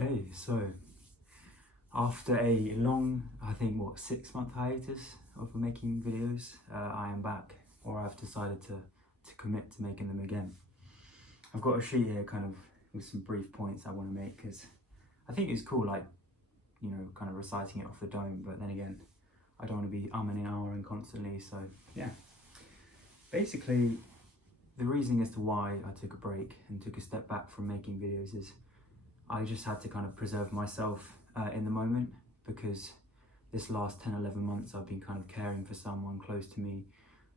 Okay, so after a long, I think 6-month hiatus of making videos, I am back, or I've decided to commit to making them again. I've got a sheet here kind of with some brief points I want to make, because I think it's cool, like, kind of reciting it off the dome, but then again, I don't want to be umming and ahhing constantly. So yeah, basically the reasoning as to why I took a break and took a step back from making videos is I just had to kind of preserve myself in the moment, because this last 10-11 months I've been kind of caring for someone close to me,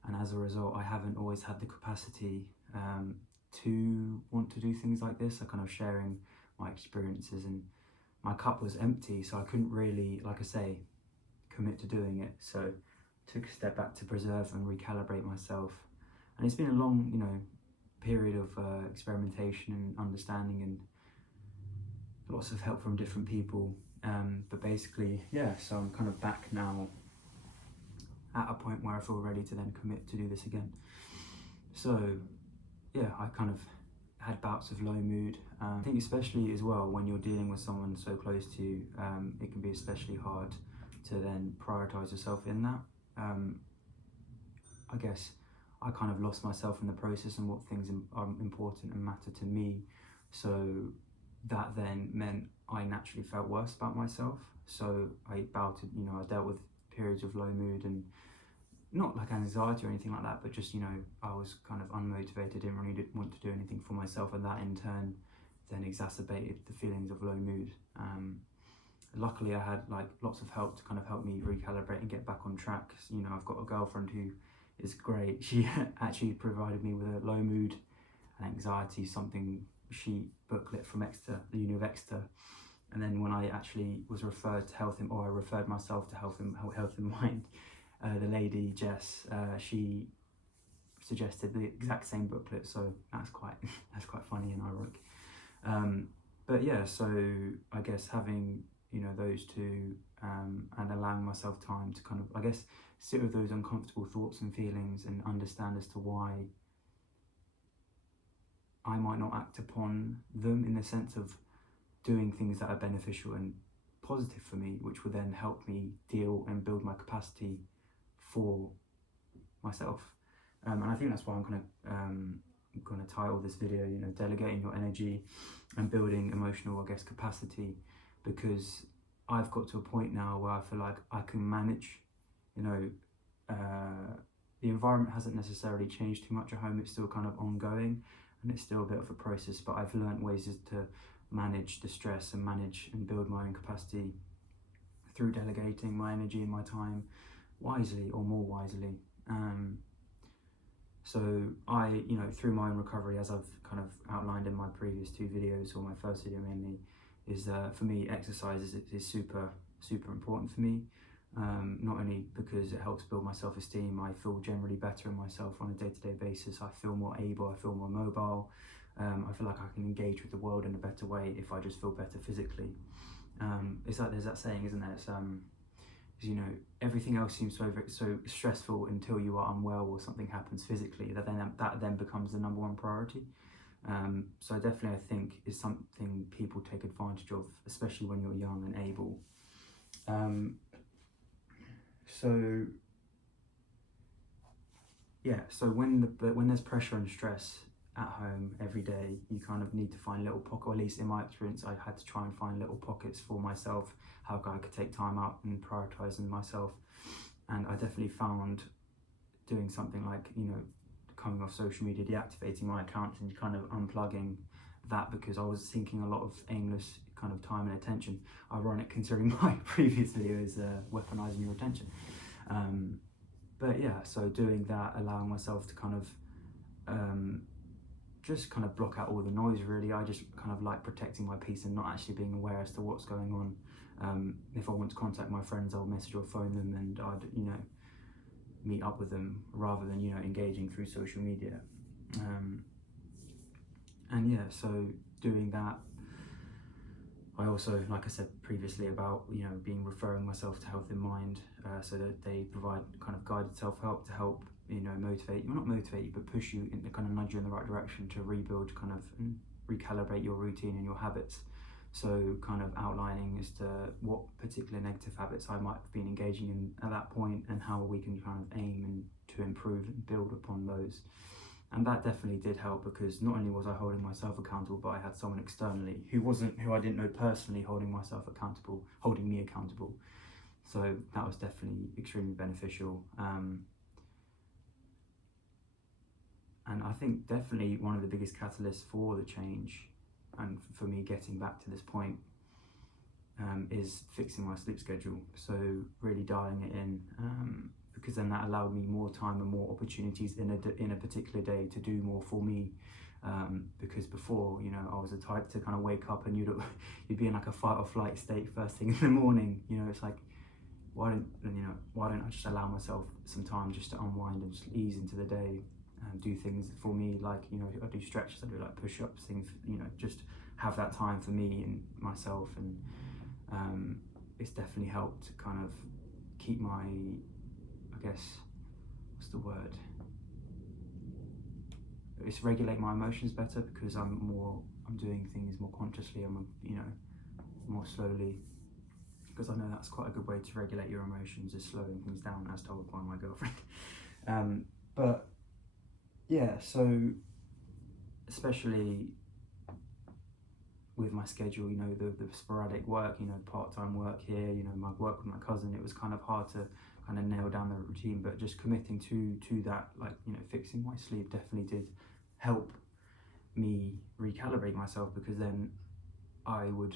and as a result I haven't always had the capacity to want to do things like this. I kind of sharing my experiences, and my cup was empty, so I couldn't really, like I say, commit to doing it. So I took a step back to preserve and recalibrate myself, and it's been a long period of experimentation and understanding and lots of help from different people, but basically, yeah, so I'm kind of back now at a point where I feel ready to then commit to do this again. So yeah, I kind of had bouts of low mood. I think especially as well when you're dealing with someone so close to you, it can be especially hard to then prioritize yourself in that. I guess I kind of lost myself in the process and what things are important and matter to me, so that then meant I naturally felt worse about myself. So I dealt with periods of low mood, and not like anxiety or anything like that, but just, I was kind of unmotivated, didn't really want to do anything for myself, and that in turn then exacerbated the feelings of low mood. Luckily I had like lots of help to kind of help me recalibrate and get back on track. I've got a girlfriend who is great. She actually provided me with a low mood and anxiety sheet booklet from Exeter, the Uni of Exeter. And then when I actually was referred to I referred myself to Health and Mind, the lady Jess, she suggested the exact same booklet, so that's quite funny and ironic. But yeah, so I guess having those two, and allowing myself time to kind of, I guess, sit with those uncomfortable thoughts and feelings and understand as to why I might not act upon them, in the sense of doing things that are beneficial and positive for me, which will then help me deal and build my capacity for myself. And I think that's why I'm gonna title this video, delegating your energy and building emotional, I guess, capacity, because I've got to a point now where I feel like I can manage. The environment hasn't necessarily changed too much at home. It's still kind of ongoing, and it's still a bit of a process, but I've learned ways to manage the stress and manage and build my own capacity through delegating my energy and my time wisely, or more wisely. So I, through my own recovery, as I've kind of outlined in my previous two videos, or my first video mainly, is for me exercise is super important for me. Not only because it helps build my self-esteem, I feel generally better in myself on a day-to-day basis. I feel more able, I feel more mobile. I feel like I can engage with the world in a better way if I just feel better physically. It's like there's that saying, isn't there? It's, everything else seems so stressful until you are unwell or something happens physically, that then becomes the number one priority. So definitely I think is something people take advantage of, especially when you're young and able. So when there's pressure and stress at home every day, you kind of need to find little pockets, or at least in my experience, I had to try and find little pockets for myself, how I could take time out and prioritizing myself. And I definitely found doing something like, coming off social media, deactivating my accounts and kind of unplugging that, because I was sinking a lot of aimless kind of time and attention. Ironic considering my previous video is weaponizing your attention. But yeah, so doing that, allowing myself to kind of just kind of block out all the noise, really. I just kind of like protecting my peace and not actually being aware as to what's going on. If I want to contact my friends, I'll message or phone them, and I'd meet up with them, rather than engaging through social media. And yeah, so doing that, I also, like I said previously about referring myself to Health in Mind, so that they provide kind of guided self-help to help motivate, well, not motivate you, but push you, kind of nudge you in the right direction to rebuild, kind of recalibrate your routine and your habits, So kind of outlining as to what particular negative habits I might have been engaging in at that point, and how we can kind of aim and to improve and build upon those. And that definitely did help, because not only was I holding myself accountable, but I had someone externally who I didn't know personally holding me accountable. So that was definitely extremely beneficial. And I think definitely one of the biggest catalysts for the change, and for me getting back to this point, is fixing my sleep schedule. So really dialing it in, because then that allowed me more time and more opportunities in a particular day to do more for me. Because before, I was the type to kind of wake up and you'd be in like a fight or flight state first thing in the morning. It's like, why don't I just allow myself some time just to unwind and just ease into the day and do things for me, like, I do stretches, I do like push-ups, things, just have that time for me and myself. And it's definitely helped to kind of keep my, I guess, what's the word? It's regulate my emotions better, because I'm doing things more consciously, more slowly, because I know that's quite a good way to regulate your emotions, is slowing things down, as told by my girlfriend. But yeah, so especially with my schedule, the sporadic work, part-time work here, my work with my cousin, it was kind of hard to kind of nail down the routine. But just committing to that, like, fixing my sleep definitely did help me recalibrate myself, because then I would,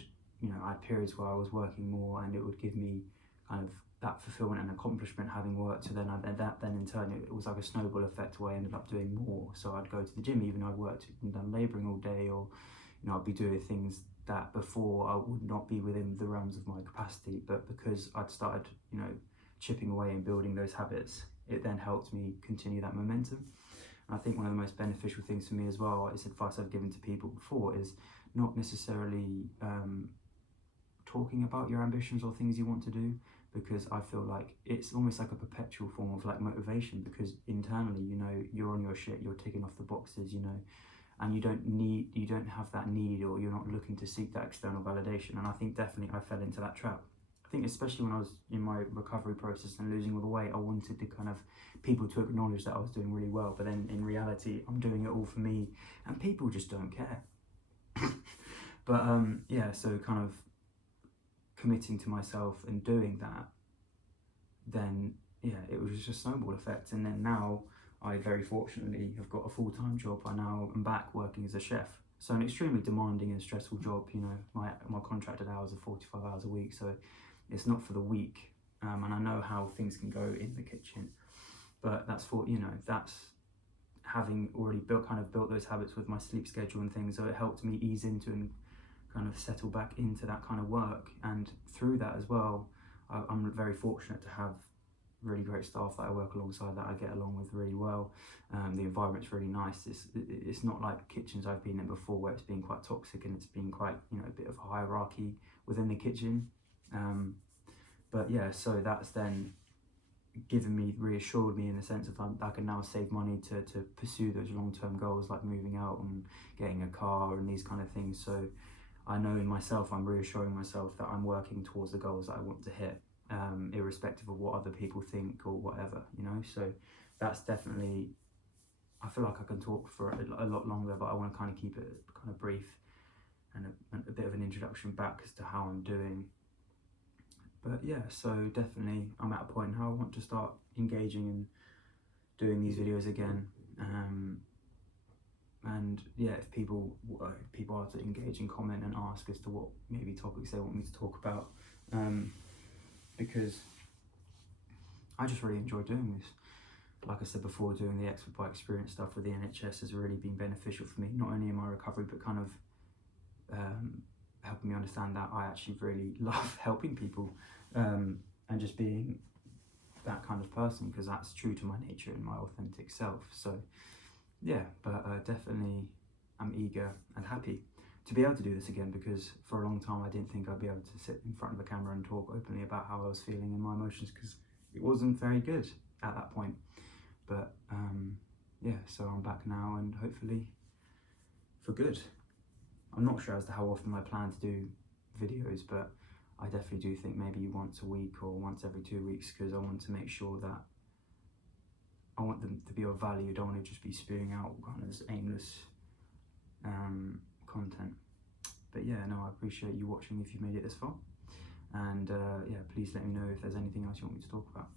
I had periods where I was working more, and it would give me kind of that fulfillment and accomplishment having worked. So then in turn it was like a snowball effect, where I ended up doing more. So I'd go to the gym even though I'd worked and done labouring all day, or I'd be doing things that before I would not be within the realms of my capacity. But because I'd started, chipping away and building those habits, it then helped me continue that momentum. And I think one of the most beneficial things for me as well, is advice I've given to people before, is not necessarily talking about your ambitions or things you want to do, because I feel like it's almost like a perpetual form of like motivation, because internally, you're on your shit, you're ticking off the boxes, and you don't have that need, or you're not looking to seek that external validation. And I think definitely I fell into that trap. I think especially when I was in my recovery process and losing all the weight, I wanted to kind of people to acknowledge that I was doing really well, but then in reality, I'm doing it all for me, and people just don't care. But yeah, so kind of committing to myself and doing that, then yeah, it was just a snowball effect. And then now I very fortunately have got a full-time job. I now am back working as a chef. So an extremely demanding and stressful job. My contracted hours are 45 hours a week, so it's not for the weak. And I know how things can go in the kitchen, but that's having already built those habits with my sleep schedule and things. So it helped me ease into and kind of settle back into that kind of work. And through that as well, I'm very fortunate to have really great staff that I work alongside, that I get along with really well. The environment's really nice. It's not like kitchens I've been in before, where it's been quite toxic and it's been quite, a bit of a hierarchy within the kitchen. But yeah, so that's then reassured me in the sense of I can now save money to pursue those long-term goals, like moving out and getting a car and these kind of things. So I know in myself, I'm reassuring myself that I'm working towards the goals that I want to hit, irrespective of what other people think or whatever, So that's definitely, I feel like I can talk for a lot longer, but I want to kind of keep it kind of brief and a bit of an introduction back as to how I'm doing. But yeah, so definitely I'm at a point now I want to start engaging and doing these videos again. And yeah, if people are to engage and comment and ask as to what maybe topics they want me to talk about, because I just really enjoy doing this. Like I said before, doing the expert by experience stuff with the NHS has really been beneficial for me, not only in my recovery, but kind of helping me understand that I actually really love helping people, and just being that kind of person, because that's true to my nature and my authentic self. So yeah, but definitely I'm eager and happy to be able to do this again, because for a long time I didn't think I'd be able to sit in front of a camera and talk openly about how I was feeling and my emotions, because it wasn't very good at that point. But yeah, so I'm back now, and hopefully for good. I'm not sure as to how often I plan to do videos, but I definitely do think maybe once a week or once every 2 weeks, because I want to make sure that I want them to be of value. I don't want to just be spewing out kind of aimless content. But yeah, no, I appreciate you watching if you've made it this far, and yeah, please let me know if there's anything else you want me to talk about.